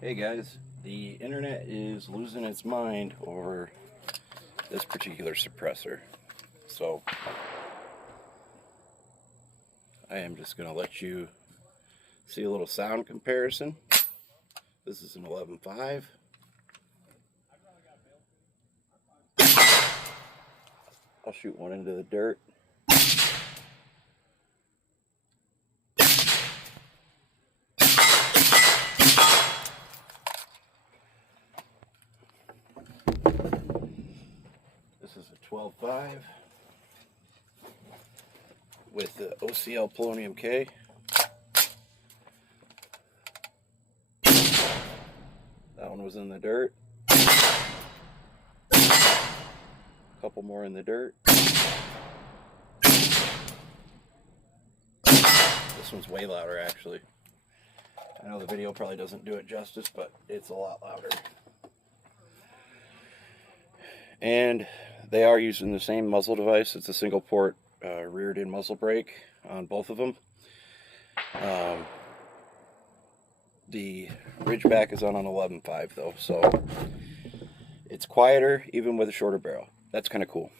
Hey guys, the internet is losing its mind over this particular suppressor. So I am just going to let you see a little sound comparison. This is an 11.5. I'll shoot one into the dirt. This is a 12.5 with the OCL Polonium K. That one was in the dirt. A couple more in the dirt. This one's way louder actually. I know the video probably doesn't do it justice, but it's a lot louder. And they are using the same muzzle device. It's a single port reared in muzzle brake on both of them. The Ridgeback is on an 11.5 though, so it's quieter even with a shorter barrel. That's kind of cool.